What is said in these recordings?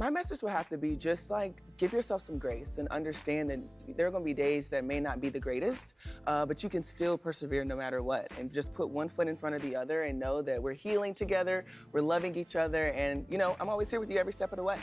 My message would have to be just like give yourself some grace and understand that there are going to be days that may not be the greatest, but you can still persevere no matter what. And just put one foot in front of the other and know that we're healing together, we're loving each other, and I'm always here with you every step of the way.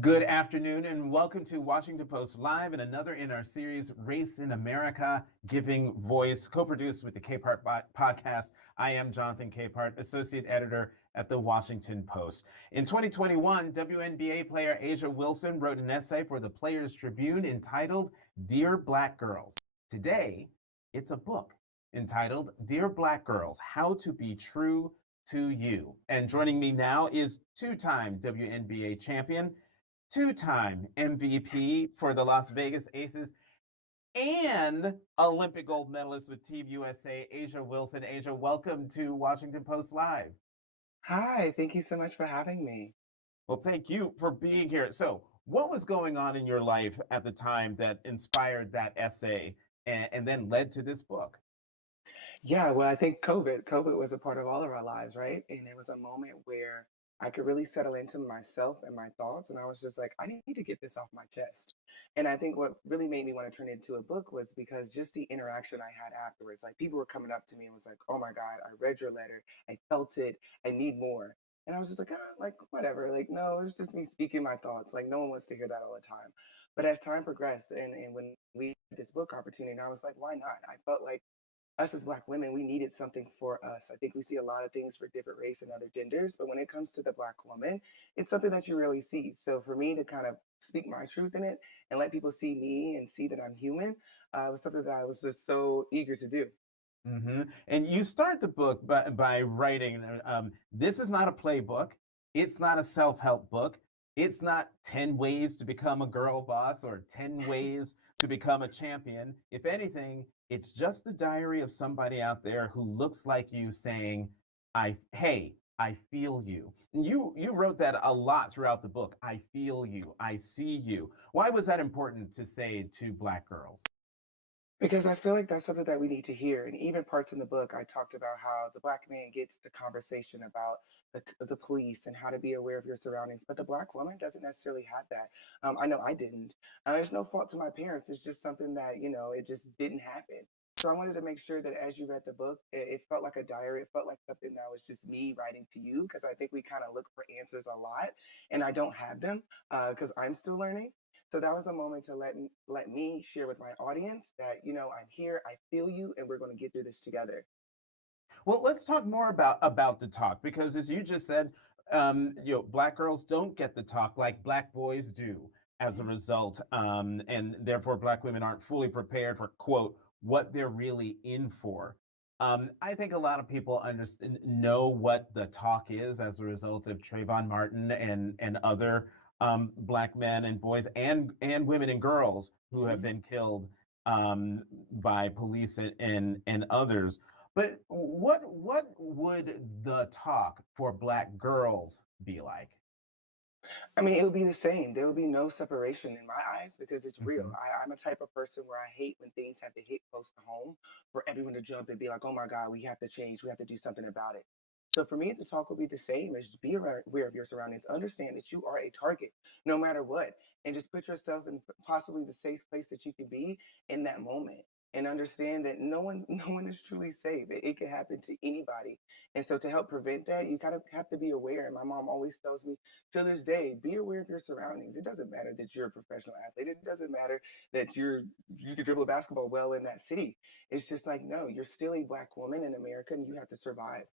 Good afternoon and welcome to Washington Post Live and another in our series, Race in America, Giving Voice, co-produced with the Capehart podcast. I am Jonathan Capehart, associate editor at the Washington Post. In 2021, WNBA player A'ja Wilson wrote an essay for the Players Tribune entitled, Dear Black Girls. Today, it's a book entitled, Dear Black Girls, How to Be True to You. And joining me now is two-time WNBA champion, two-time MVP for the Las Vegas Aces, and Olympic gold medalist with Team USA, A'ja Wilson. A'ja, welcome to Washington Post Live. Hi, thank you so much for having me. Well, thank you for being here. So, what was going on in your life at the time that inspired that essay and then led to this book? Yeah, well, I think COVID was a part of all of our lives, right? And it was a moment where I could really settle into myself and my thoughts. And I was just like, I need to get this off my chest. And I think what really made me want to turn it into a book was because just the interaction I had afterwards. Like people were coming up to me and was like, oh my God, I read your letter. I felt it. I need more. And I was just like, like whatever. Like, no, it's just me speaking my thoughts. Like no one wants to hear that all the time. But as time progressed and when we had this book opportunity, I was like, why not? I felt like us as Black women, we needed something for us. I think we see a lot of things for different race and other genders, but when it comes to the Black woman, it's something that you really see. So for me to kind of speak my truth in it and let people see me and see that I'm human was something that I was just so eager to do. And you start the book by writing, this is not a playbook. It's not a self-help book. It's not 10 ways to become a girl boss or 10 ways to become a champion. If anything, it's just the diary of somebody out there who looks like you saying, hey, I feel you. And you wrote that a lot throughout the book. I feel you. I see you. Why was that important to say to Black girls? Because I feel like that's something that we need to hear. And even parts in the book, I talked about how the Black man gets the conversation about the police and how to be aware of your surroundings, but the Black woman doesn't necessarily have that. I know I didn't. There's no fault to my parents. It's just something that, it just didn't happen. So I wanted to make sure that as you read the book, it felt like a diary. It felt like something that was just me writing to you because I think we kind of look for answers a lot, and I don't have them because I'm still learning. So that was a moment to let me share with my audience that I'm here, I feel you, and we're going to get through this together. Well, let's talk more about the talk because, as you just said, Black girls don't get the talk like Black boys do as a result, and therefore Black women aren't fully prepared for quote what they're really in for. I think a lot of people know what the talk is as a result of Trayvon Martin and other Black men and boys and women and girls who have Mhm. been killed by police and others. But what would the talk for Black girls be like? I mean, it would be the same. There would be no separation in my eyes because it's real. Mhm. I'm a type of person where I hate when things have to hit close to home for everyone to jump and be like, oh my God, we have to change. We have to do something about it. So for me, the talk will be the same as be aware of your surroundings. Understand that you are a target no matter what. And just put yourself in possibly the safe place that you can be in that moment. And understand that no one is truly safe. It can happen to anybody. And so to help prevent that, you kind of have to be aware. And my mom always tells me to this day, be aware of your surroundings. It doesn't matter that you're a professional athlete. It doesn't matter that you can dribble a basketball well in that city. It's just like, no, you're still a Black woman in America and you have to survive.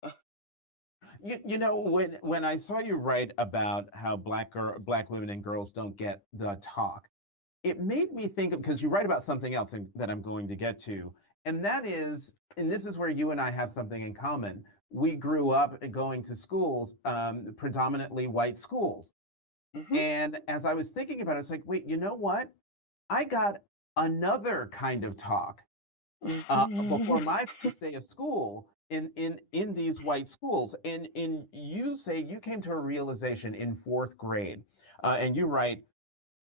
When I saw you write about how Black women and girls don't get the talk, it made me think of because you write about something else that I'm going to get to, and that is, and this is where you and I have something in common. We grew up going to schools, predominantly white schools. Hmm. And as I was thinking about it, it's like, wait, you know what? I got another kind of talk before Hmm. my first day of school in these white schools. And you say you came to a realization in fourth grade, and you write,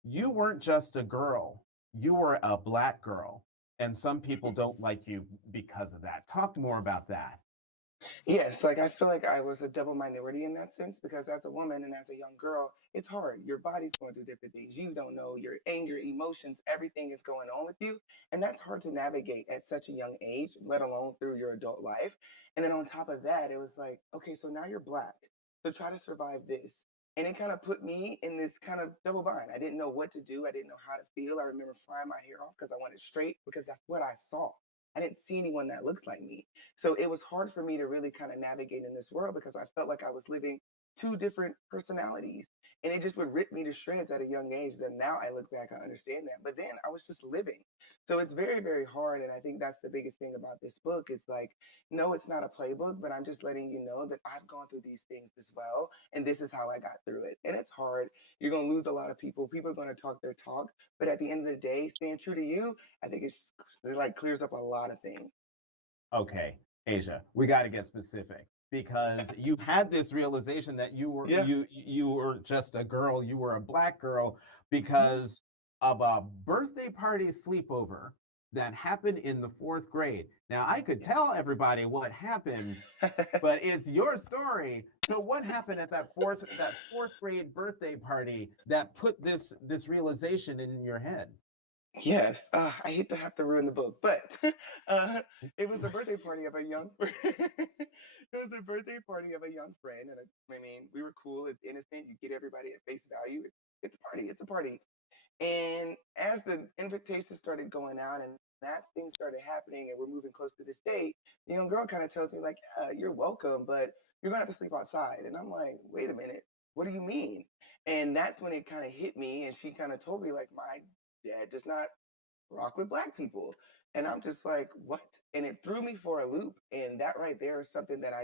you weren't just a girl, you were a Black girl, and some people don't like you because of that. Talk more about that. Yes, like I feel like I was a double minority in that sense because as a woman and as a young girl, it's hard. Your body's going through different things. You don't know your anger, emotions, everything is going on with you. And that's hard to navigate at such a young age, let alone through your adult life. And then on top of that, it was like, okay, so now you're black. So try to survive this. And it kind of put me in this kind of double bind. I didn't know what to do. I didn't know how to feel. I remember frying my hair off because I wanted straight because that's what I saw. I didn't see anyone that looked like me. So it was hard for me to really kind of navigate in this world because I felt like I was living two different personalities. And it just would rip me to shreds at a young age. That now I look back, I understand that. But then I was just living. So it's very, very hard. And I think that's the biggest thing about this book. It's like, no, it's not a playbook, but I'm just letting you know that I've gone through these things as well. And this is how I got through it. And it's hard. You're going to lose a lot of people. People are going to talk their talk. But at the end of the day, staying true to you, I think it like clears up a lot of things. Okay, Asia, we got to get specific because you had this realization that Yeah. you were just a girl, you were a black girl because of a birthday party sleepover that happened in the fourth grade. Now I could tell everybody what happened, but it's your story. So what happened at that fourth grade birthday party that put this realization in your head? Yes, I hate to have to ruin the book, but uh, it was a birthday party of a young. It was a birthday party of a young friend, and I mean, we were cool. It's innocent. You get everybody at face value. It's a party. It's a party. And as the invitations started going out, and as things started happening, and we're moving close to this date, the young girl kind of tells me like, "Yeah, you're welcome, but you're gonna have to sleep outside." And I'm like, "Wait a minute, what do you mean?" And that's when it kind of hit me, and she kind of told me like, "My dad does not rock with black people." And I'm just like, what? And it threw me for a loop. And that right there is something that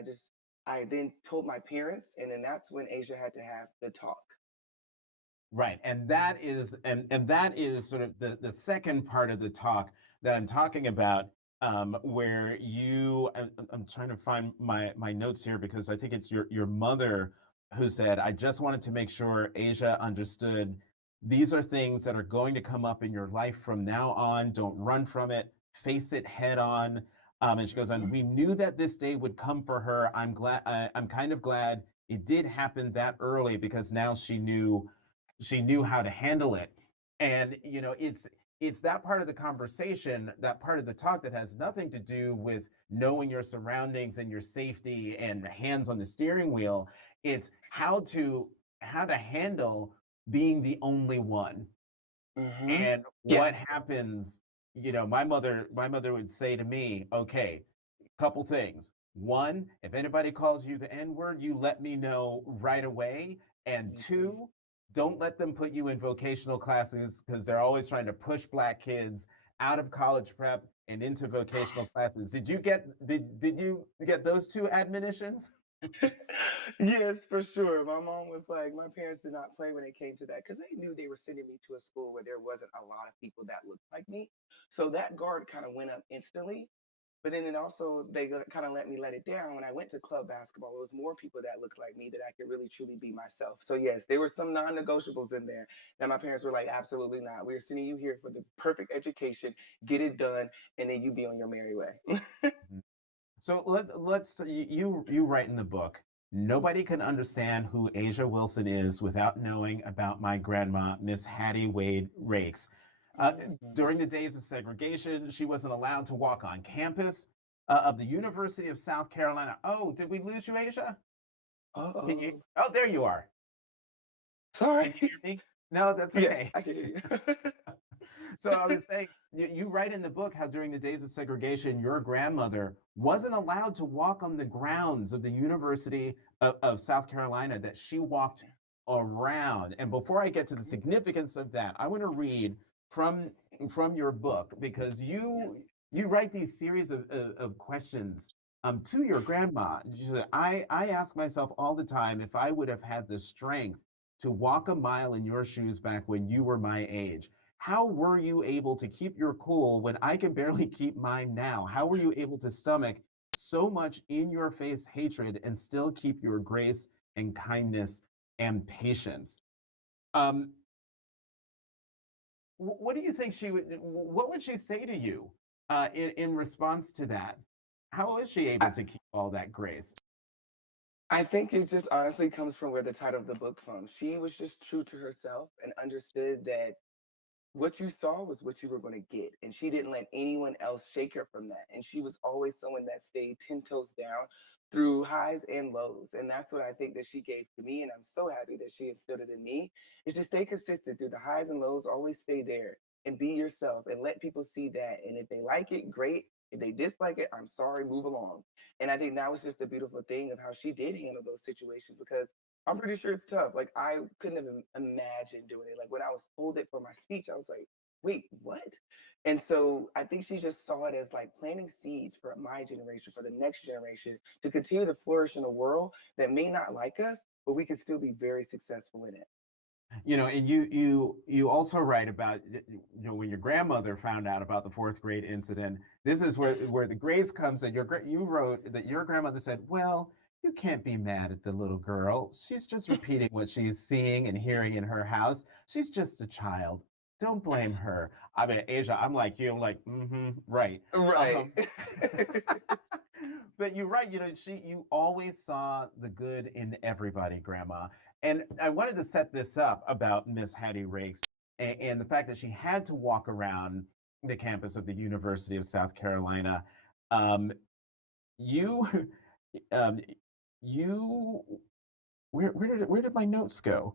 I then told my parents. And then that's when Asia had to have the talk. Right. And that is sort of the second part of the talk that I'm talking about, where I'm trying to find my notes here because I think it's your mother who said, I just wanted to make sure Asia understood these are things that are going to come up in your life from now on. Don't run from it, face it head on. And she goes on, Hmm. we knew that this day would come for her. I'm kind of glad it did happen that early because now she knew how to handle it. And it's that part of the conversation, that part of the talk that has nothing to do with knowing your surroundings and your safety and hands on the steering wheel. It's how to handle being the only one. Hmm. And Yeah. what happens, my mother would say to me, okay, couple things. One, if anybody calls you the N word, you let me know right away. And Hmm. two, don't let them put you in vocational classes because they're always trying to push black kids out of college prep and into vocational classes. Did you get those two admonitions? Yes, for sure. My mom was like, my parents did not play when it came to that because they knew they were sending me to a school where there wasn't a lot of people that looked like me. So that guard kind of went up instantly. But then it also, they kind of let me let it down when I went to club basketball. It was more people that looked like me that I could really truly be myself. So, yes, there were some non negotiables in there that my parents were like, absolutely not. We're sending you here for the perfect education, get it done, and then you be on your merry way. So you write in the book, nobody can understand who Asia Wilson is without knowing about my grandma, Miss Hattie Wade Rakes. Uh, Mm. During the days of segregation, she wasn't allowed to walk on campus of the University of South Carolina. Oh, did we lose you, Asia? Can you? Uh-oh. Oh, there you are. Can Sorry. you hear me? No, that's Yes, okay. I can hear So I was saying, you write in the book how during the days of segregation, your grandmother wasn't allowed to walk on the grounds of the University of South Carolina, that she walked around. And before I get to the you. significance of that, I want to read from from your book because Yes. you write these series of questions to your grandma. She said, I ask myself all the time if I would have had the strength to walk a mile in your shoes back when you were my age. How were you able to keep your cool when I can barely keep mine now? How were you able to stomach so much in your face hatred and still keep your grace and kindness and patience? Um, what do you think what would she say to you in response to that? How is she able I, to keep all that grace? I think it just honestly comes from where the title of the book from. She was just true to herself and understood that what you saw was what you were going to get. And she didn't let anyone else shake her from that. And she was always someone that stayed 10 toes down through highs and lows. And that's what I think that she gave to me. And I'm so happy that she instilled it in me is to stay consistent through the highs and lows, always stay there and be yourself and let people see that. And if they like it, great. If they dislike it, I'm sorry, move along. And I think that was just a beautiful thing of how she did handle those situations because I'm pretty sure it's tough. Like I couldn't have imagined doing it. Like when I was told it for my speech, I was like, wait, what? And so I think she just saw it as like planting seeds for my generation, for the next generation, to continue to flourish in a world that may not like us, but we can still be very successful in it. And you also write about when your grandmother found out about the fourth grade incident. This is where the grace comes in. You wrote that your grandmother said, "Well, you can't be mad at the little girl. She's just repeating what she's seeing and hearing in her house. She's just a child. Don't blame her." I mean, Asia, I'm like you. I'm like, right. Right. Um, but you're right. You always saw the good in everybody, Grandma. And I wanted to set this up about Miss Hattie Rakes and the fact that she had to walk around the campus of the University of South Carolina. Um, you, um, you, where did my notes go?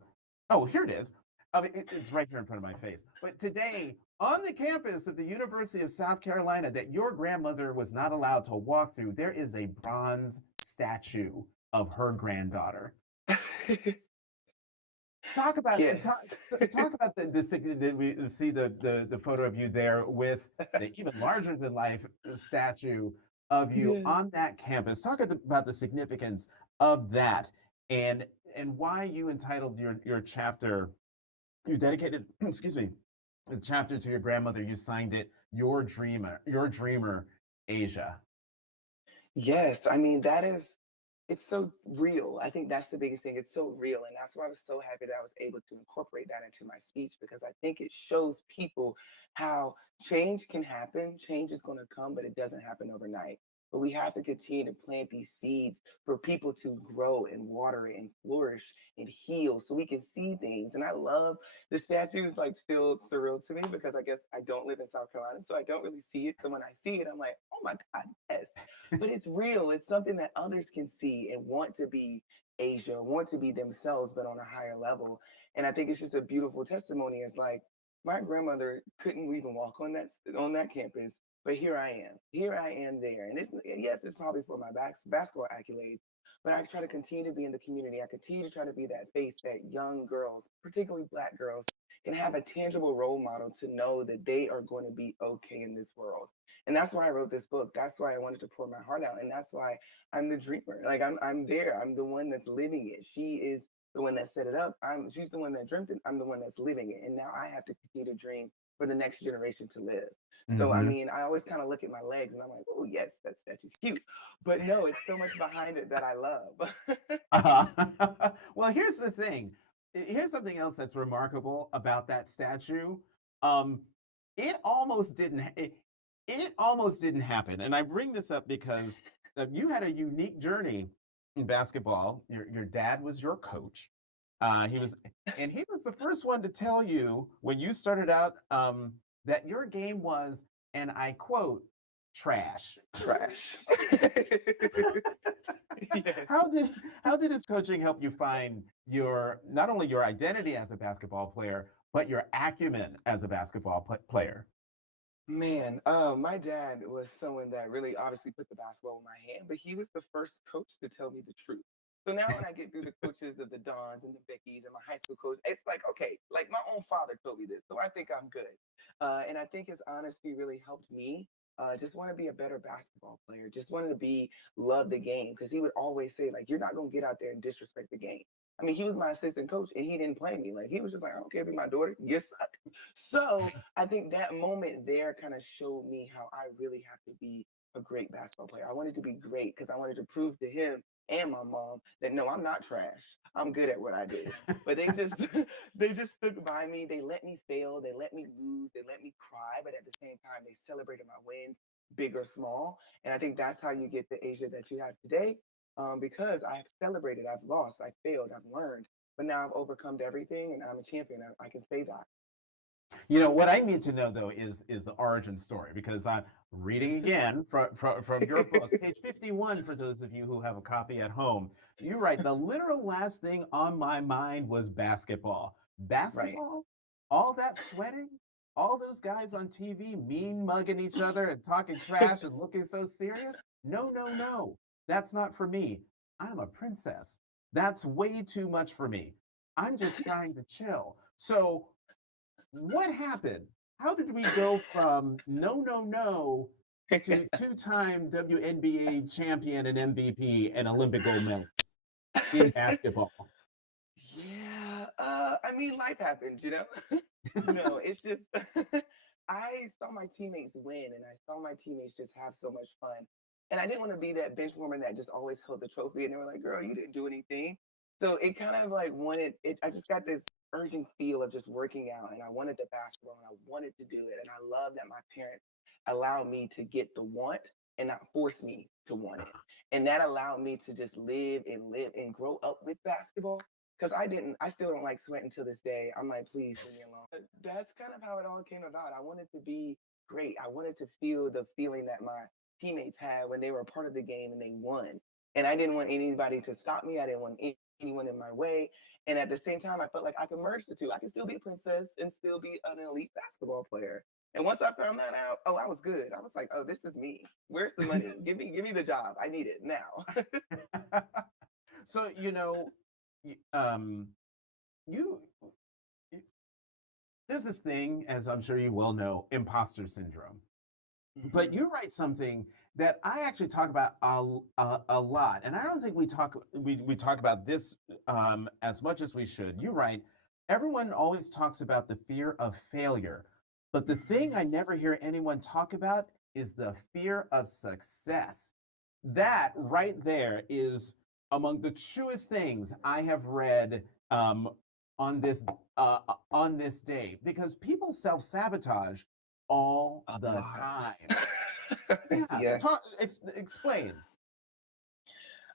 Oh, here it is. It's right here in front of my face. But today, on the campus of the University of South Carolina, that your grandmother was not allowed to walk through, there is a bronze statue of her granddaughter. Talk about talk, Yes. talk about we see the photo of you there with the even larger than life statue of you Yes. on that campus. Talk about the significance of that and and why you entitled your chapter, you dedicated excuse me, the chapter to your grandmother. You signed it your dreamer, Asia. Yes, I mean it's so real. I think that's the biggest thing. It's so real, and that's why I was so happy that I was able to incorporate that into my speech because I think it shows people how change can happen. Change is going to come, but it doesn't happen overnight. But we have to continue to plant these seeds for people to grow and water it and flourish and heal so we can see things. And I love the statue is like still surreal to me because I guess I don't live in South Carolina, so I don't really see it. So when I see it, I'm like, oh my God, yes, but it's real. It's something that others can see and want to be Asia, want to be themselves, but on a higher level. And I think it's just a beautiful testimony. It's like my grandmother couldn't even walk on that campus, but here I am. Here I am there. And it's yes, it's probably for my basketball accolades, but I try to continue to be in the community. I continue to try to be that face that young girls, particularly Black girls, can have a tangible role model to know that they are going to be okay in this world. And that's why I wrote this book. That's why I wanted to pour my heart out. And that's why I'm the dreamer. Like I'm there. I'm the one that's living it. She is the one that set it up. She's the one that dreamt it. I'm the one that's living it. And now I have to continue to dream for the next generation to live. So I Hmm. mean, I always kind of look at my legs and I'm like, oh yes, that statue's cute. But no, it's so much behind it that I love. Uh, well, here's the thing. Here's something else that's remarkable about that statue. Um, it almost didn't. It almost didn't happen, and I bring this up because you had a unique journey in basketball. Your dad was your coach. He was, and he was the first one to tell you when you started out that your game was, and I quote, trash. Trash. Yes. how did how did his coaching help you find your not only your identity as a basketball player, but your acumen as a basketball player? Man, my dad was someone that really obviously put the basketball in my hand, but he was the first coach to tell me the truth. So now when I get through the coaches of the Dons and the Vickies and my high school coach, it's like, okay, like my own father told me this, so I think I'm good. And I think his honesty really helped me. Just want to be a better basketball player. Just wanted to be love the game because he would always say like, you're not gonna get out there and disrespect the game. I mean, he was my assistant coach and he didn't play me. Like he was just like, I don't care if you're my daughter, you suck. So I think that moment there kind of showed me how I really have to be a great basketball player. I wanted to be great because I wanted to prove to him and my mom that no, I'm not trash. I'm good at what I do. But they just they just stuck by me. They let me fail. They let me lose. They let me cry. But at the same time, they celebrated my wins. big or small. And I think that's how you get the Asia that you have today. Because I've celebrated, I've lost, I failed, I've learned, but now I've overcome everything and I'm a champion. I can say that. What I need to know though is the origin story, because I'm reading again from your book, page 51, for those of you who have a copy at home. You write, the literal last thing on my mind was basketball. Right. Basketball? All that sweating? All those guys on TV mean mugging each other and talking trash and looking so serious? No, no, no. That's not for me. I'm a princess. That's way too much for me. I'm just trying to chill. So what happened? How did we go from no, no, no to two-time WNBA champion and MVP and Olympic gold medalist in basketball? Yeah, I mean, life happens, you know? No, it's just I saw my teammates win and I saw my teammates just have so much fun. And I didn't want to be that bench warmer that just always held the trophy and they were like, girl, you didn't do anything. So it kind of like wanted it, I just got this urgent feel of just working out and I wanted the basketball and I wanted to do it. And I love that my parents allowed me to get the want and not force me to want it. And that allowed me to just live and grow up with basketball because I still don't like sweating to this day. I'm like, please leave me alone. But that's kind of how it all came about. I wanted to be great. I wanted to feel the feeling that my teammates had when they were a part of the game and they won. And I didn't want anybody to stop me. I didn't want anyone in my way. And at the same time, I felt like I could merge the two. I could still be a princess and still be an elite basketball player. And once I found that out, oh, I was good. I was like, oh, this is me. Where's the money? Give me the job. I need it now. So, um, you there's this thing, as I'm sure you well know, imposter syndrome. But Hmm. you write something that I actually talk about a lot, and I don't think we talk about this as much as we should. You write, everyone always talks about the fear of failure, but the thing I Hmm. never hear anyone talk about is the fear of success. That right there is among the truest things I have read on this on this day, because people self sabotage all A the lot. time. Yeah, Yeah. explain.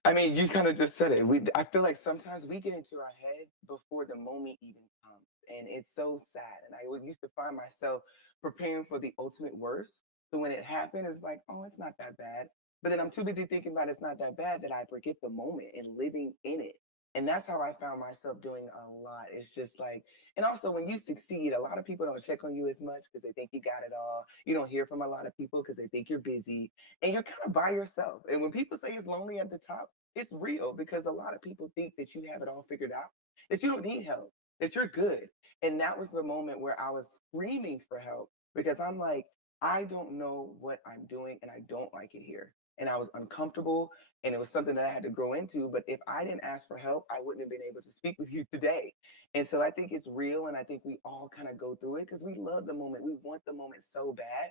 I mean, you kind of just said it. I feel like sometimes we get into our head before the moment even comes, and it's so sad. And I used to find myself preparing for the ultimate worst. So when it happened, it's like, oh, it's not that bad. But then I'm too busy thinking about it's not that bad that I forget the moment and living in it. And that's how I found myself doing a lot. It's just like, and also when you succeed, a lot of people don't check on you as much because they think you got it all. You don't hear from a lot of people because they think you're busy and you're kind of by yourself. And when people say it's lonely at the top, it's real because a lot of people think that you have it all figured out, that you don't need help, that you're good. And that was the moment where I was screaming for help because I'm like, I don't know what I'm doing and I don't like it here. And I was uncomfortable and it was something that I had to grow into. But if I didn't ask for help, I wouldn't have been able to speak with you today. And so I think it's real. And I think we all kind of go through it because we love the moment. We want the moment so bad.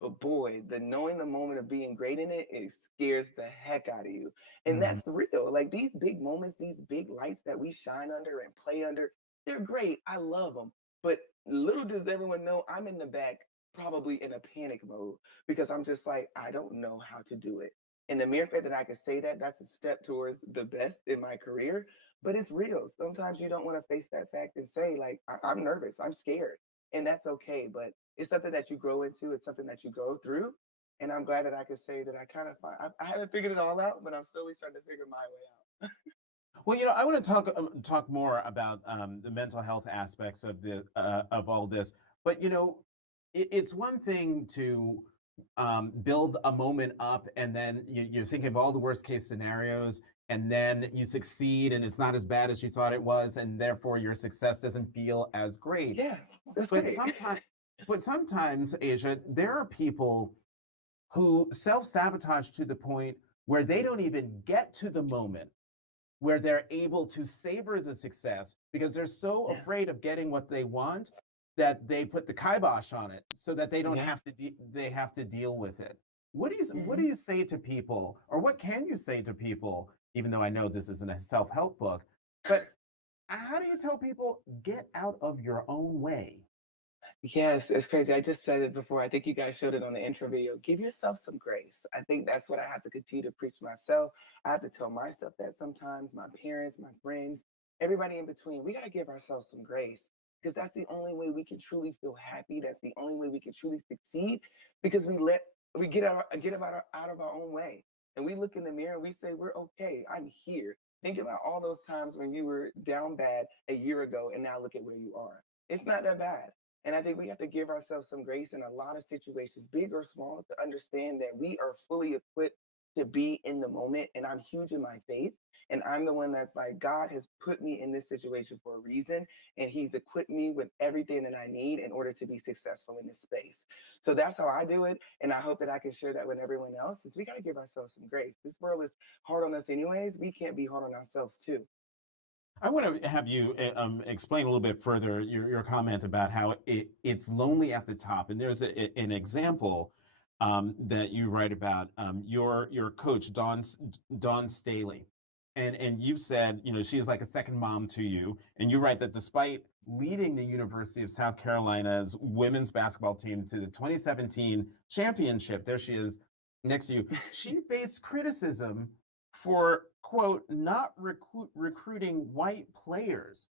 But boy, the knowing the moment of being great in it, it scares the heck out of you. And Mhm. that's real. Like these big moments, these big lights that we shine under and play under, they're great. I love them. But little does everyone know I'm in the back, probably in a panic mode because I'm just like, I don't know how to do it. And the mere fact that I can say that, that's a step towards the best in my career. But it's real. Sometimes you don't want to face that fact and say, like, I'm nervous, I'm scared. And that's okay. But it's something that you grow into, it's something that you go through. And I'm glad that I could say that I kind of find, I haven't figured it all out, but I'm slowly starting to figure my way out. Well, I want to talk more about the mental health aspects of the of all this. But it's one thing to build a moment up, and then you're thinking of all the worst case scenarios, and then you succeed, and it's not as bad as you thought it was, and therefore your success doesn't feel as great. Yeah, that's But great. sometimes, Asia, there are people who self sabotage to the point where they don't even get to the moment where they're able to savor the success because they're so Yeah, afraid of getting what they want that they put the kibosh on it so that they don't yeah. have to they have to deal with it. What do Hmm. you say to people, or what can you say to people, even though I know this isn't a self-help book, but how do you tell people get out of your own way? Yes, it's crazy. I just said it before. I think you guys showed it on the intro video. Give yourself some grace. I think that's what I have to continue to preach to myself. I have to tell myself that sometimes, my parents, my friends, everybody in between. We got to give ourselves some grace because that's the only way we can truly feel happy. That's the only way we can truly succeed because we get out of our own way. And we look in the mirror and we say, we're okay. I'm here. Think about all those times when you were down bad a year ago and now look at where you are. It's not that bad. And I think we have to give ourselves some grace in a lot of situations, big or small, to understand that we are fully equipped to be in the moment. And I'm huge in my faith. And I'm the one that's like, God has put me in this situation for a reason. And He's equipped me with everything that I need in order to be successful in this space. So that's how I do it. And I hope that I can share that with everyone else is we got to give ourselves some grace. This world is hard on us anyways. We can't be hard on ourselves too. I want to have you explain a little bit further your comment about how it's lonely at the top. And there's an example that you write about your coach, Dawn Staley. And you've said, you know, she is like a second mom to you. And you write that despite leading the University of South Carolina's women's basketball team to the 2017 championship, there she is next to you, she faced criticism for, quote, not recruiting white players.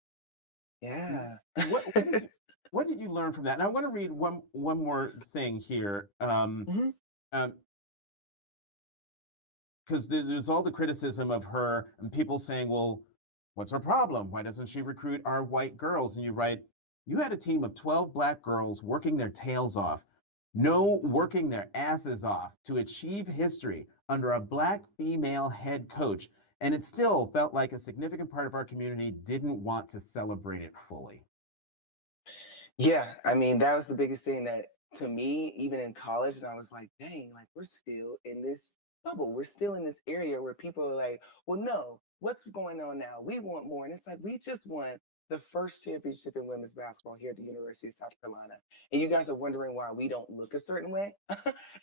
Yeah. What did you what did you learn from that? And I want to read one more thing here, Mhm. um, because there's all the criticism of her and people saying, well, what's her problem? Why doesn't she recruit our white girls? And you write, you had a team of 12 black girls working their tails off, no, working their asses off to achieve history under a black female head coach. And it still felt like a significant part of our community didn't want to celebrate it fully. Yeah, I mean, that was the biggest thing that to me, even in college, and I was like, dang, like we're still in this bubble. We're still in this area where people are like, well, no, what's going on now? We want more. And it's like, we just won the first championship in women's basketball here at the University of South Carolina. And you guys are wondering why we don't look a certain way.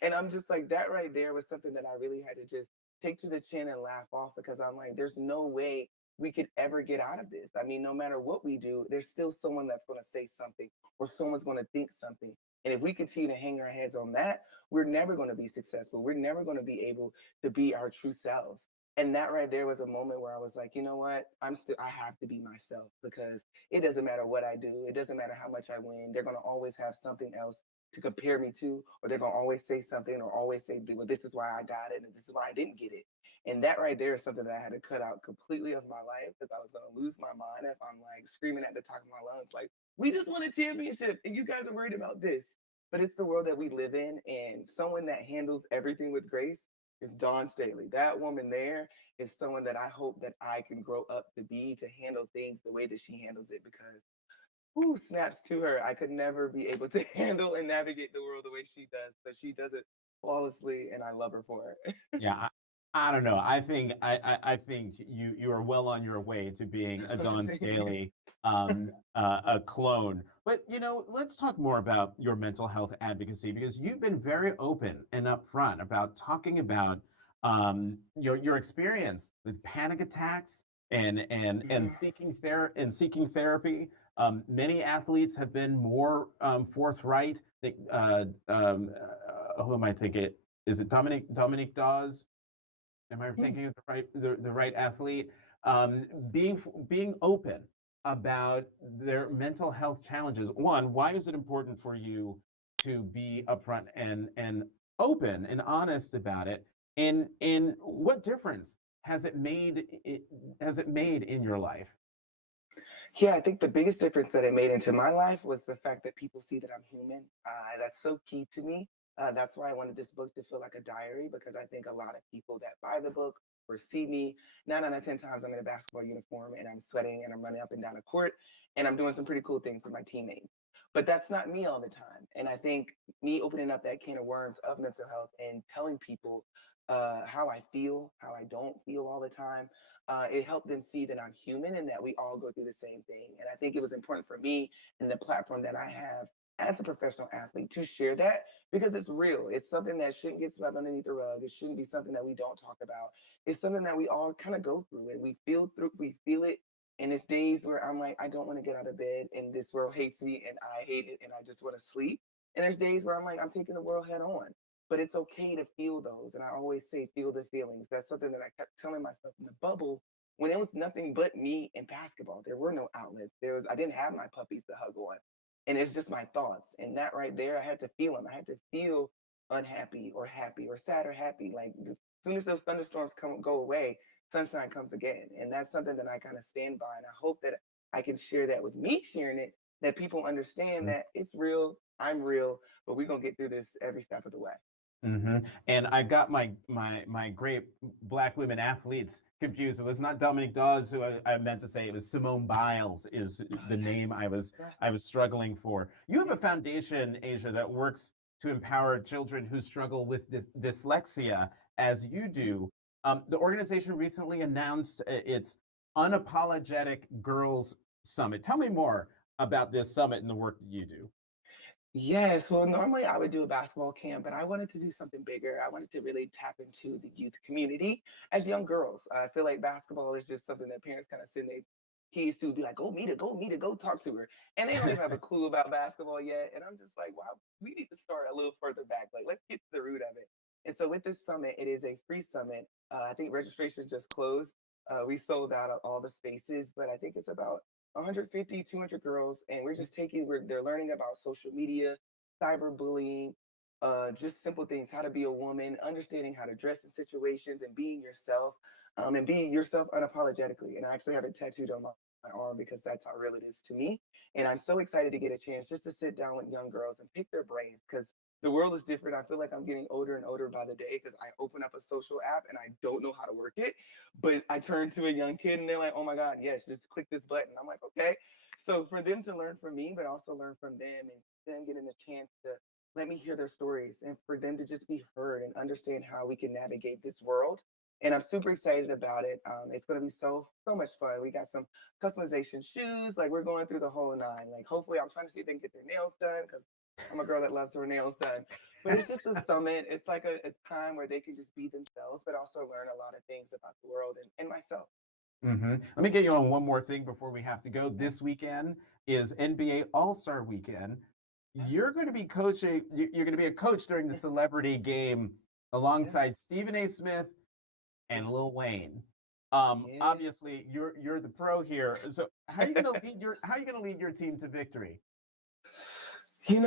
And I'm just like, that right there was something that I really had to just take to the chin and laugh off because I'm like, there's no way we could ever get out of this. I mean, no matter what we do, there's still someone that's going to say something or someone's going to think something. And if we continue to hang our heads on that, we're never going to be successful. We're never going to be able to be our true selves. And that right there was a moment where I was like, you know what? I have to be myself because it doesn't matter what I do. It doesn't matter how much I win. They're going to always have something else to compare me to, or they're going to always say something or always say, well, this is why I got it and this is why I didn't get it. And that right there is something that I had to cut out completely of my life because I was going to lose my mind if I'm like screaming at the top of my lungs, like, we just won a championship and you guys are worried about this. But it's the world that we live in, and someone that handles everything with grace is Dawn Staley. That woman there is someone that I hope that I can grow up to be to handle things the way that she handles it because who snaps to her. I could never be able to handle and navigate the world the way she does, but she does it flawlessly and I love her for it. Yeah, I don't know. I think you are well on your way to being a Don Staley a clone. But you know, let's talk more about your mental health advocacy because you've been very open and upfront about talking about your experience with panic attacks and Mhm. seeking therapy. Many athletes have been more forthright. Who am I thinking? Is it Dominic Dawes? Am I Yeah. thinking of the right athlete? Being open about their mental health challenges. One, why is it important for you to be upfront and open and honest about it? And what difference has it made in your life? Yeah, I think the biggest difference that it made into my life was the fact that people see that I'm human. That's so key to me. That's why I wanted this book to feel like a diary because I think a lot of people that buy the book or see me, 9 out of 10 times I'm in a basketball uniform and I'm sweating and I'm running up and down the court and I'm doing some pretty cool things with my teammates. But that's not me all the time. And I think me opening up that can of worms of mental health and telling people how I feel, how I don't feel all the time, it helped them see that I'm human and that we all go through the same thing. And I think it was important for me and the platform that I have as a professional athlete to share that because it's real. It's something that shouldn't get swept underneath the rug. It shouldn't be something that we don't talk about. It's something that we all kind of go through and we feel it And it's days where I'm like, I don't want to get out of bed and this world hates me and I hate it and I just want to sleep. And there's days where I'm like, I'm taking the world head on. But it's okay to feel those. And I always say, feel the feelings. That's something that I kept telling myself in the bubble when it was nothing but me and basketball. There were no outlets. I didn't have my puppies to hug on. And it's just my thoughts. And that right there, I had to feel them. I had to feel unhappy or sad or happy. Like as soon as those thunderstorms go away, sunshine comes again. And that's something that I kind of stand by. And I hope that I can share that with me sharing it, that people understand that it's real, I'm real, but we're gonna get through this every step of the way. Hmm. And I got my great black women athletes confused. It was not Dominique Dawes who I meant to say. It was Simone Biles is the name I was struggling for. You have a foundation, Asia, that works to empower children who struggle with dyslexia, as you do. The organization recently announced its Unapologetic Girls Summit. Tell me more about this summit and the work that you do. Yes, well, normally I would do a basketball camp, but I wanted to do something bigger. I wanted to really tap into the youth community as young girls. I feel like basketball is just something that parents kind of send their kids to be like, go meet her, go talk to her. And they don't even have a clue about basketball yet. And I'm just like, wow, we need to start a little further back. Like, let's get to the root of it. And so with this summit, it is a free summit. I think registration just closed. We sold out of all the spaces, but I think it's about 150, 200 girls, and they're learning about social media, cyberbullying, just simple things, how to be a woman, understanding how to dress in situations, and being yourself unapologetically. And I actually have it tattooed on my arm because that's how real it is to me. And I'm so excited to get a chance just to sit down with young girls and pick their brains because the world is different. I feel like I'm getting older and older by the day because I open up a social app and I don't know how to work it. But I turn to a young kid and they're like, oh my God, yes, just click this button. I'm like, okay. So for them to learn from me, but also learn from them and then getting a chance to let me hear their stories and for them to just be heard and understand how we can navigate this world. And I'm super excited about it. It's going to be so much fun. We got some customization shoes. Like we're going through the whole nine. Like hopefully, I'm trying to see if they can get their nails done because I'm a girl that loves her nails done. But it's just a summit. It's like a time where they can just be themselves, but also learn a lot of things about the world and myself. Let me get you on one more thing before we have to go. This weekend is NBA All-Star Weekend. Yes. You're going to be coaching. You're going to be a coach during the celebrity game Yeah. alongside Stephen A. Smith and Yeah. Lil Wayne. Yeah. Obviously, you're the pro here. So how are you going to lead your team to victory? We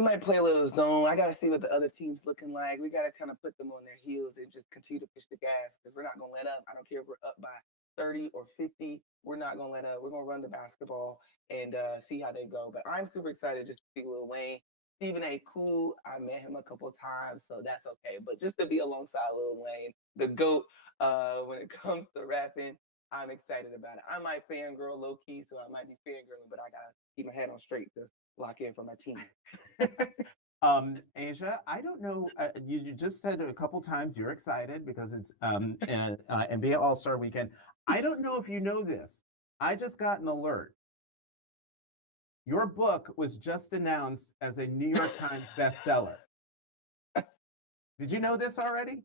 might play a little zone. I got to see what the other team's looking like. We got to kind of put them on their heels and just continue to push the gas because we're not going to let up. I don't care if we're up by 30 or 50. We're not going to let up. We're going to run the basketball and see how they go. But I'm super excited just to see Lil Wayne. Stephen A. Cool. I met him a couple times, so that's okay. But just to be alongside Lil Wayne, the GOAT, when it comes to rapping, I'm excited about it. I might fangirl low key, so I might be fangirling, but I got to keep my head on straight to lock in for my team. Asia, I don't know. You just said a couple times you're excited because it's NBA All-Star Weekend. I don't know if you know this. I just got an alert. Your book was just announced as a New York Times bestseller. Did you know this already?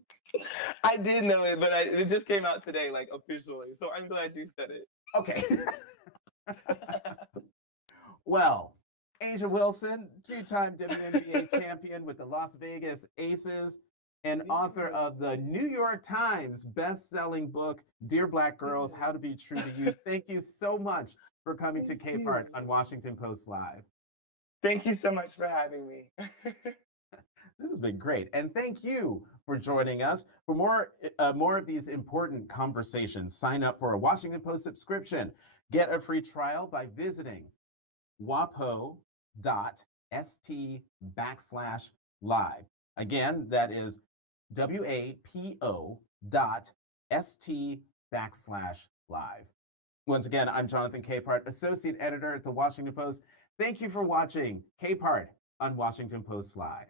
I did know it, but it just came out today, like officially. So I'm glad you said it. Okay. Well, Asia Wilson, two-time WNBA champion with the Las Vegas Aces, and author Yeah. of the New York Times best-selling book, Dear Black Girls, Yeah. How to Be True to You. Thank you so much for coming to Thank Capehart you. on Washington Post Live. Thank you so much for having me. This has been great. And thank you for joining us. For more of these important conversations, sign up for a Washington Post subscription. Get a free trial by visiting wapo.st/live. Again, that is wapo.st/live. Once again, I'm Jonathan Capehart, Associate Editor at the Washington Post. Thank you for watching Capehart on Washington Post Live.